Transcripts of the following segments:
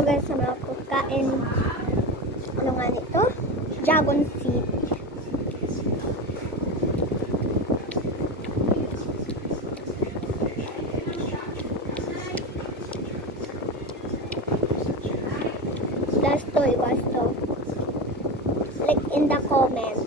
Hello guys, sa mga kain. Ano nga nito? Dragon seed. Gusto. Like in the comment.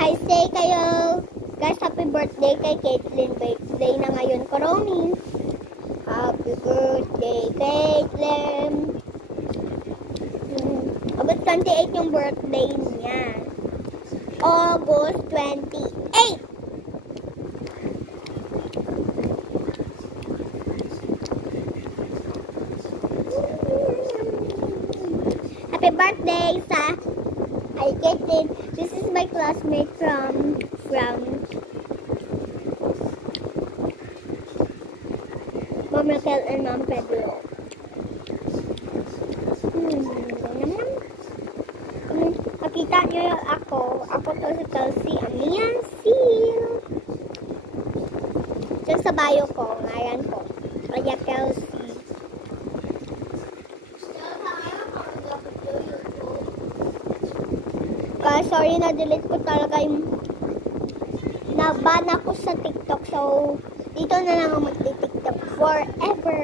I say kayo, guys, happy birthday kay Caitlyn. Birthday na ngayon ko, Romy. Happy birthday, Caitlyn. August 28 yung birthday niya. August 28! Happy birthday sa Caitlyn. This is my classmate from Mom Raquel and Mom Pedro. Nakita niyo ako to si Kelsey Amian Seal. Diyan sa bio ko, ngayon ko. Kaya Kelsey. Kaya sorry na delete ko talaga yung naban ako sa TikTok. So, dito na lang ako magti-TikTok forever.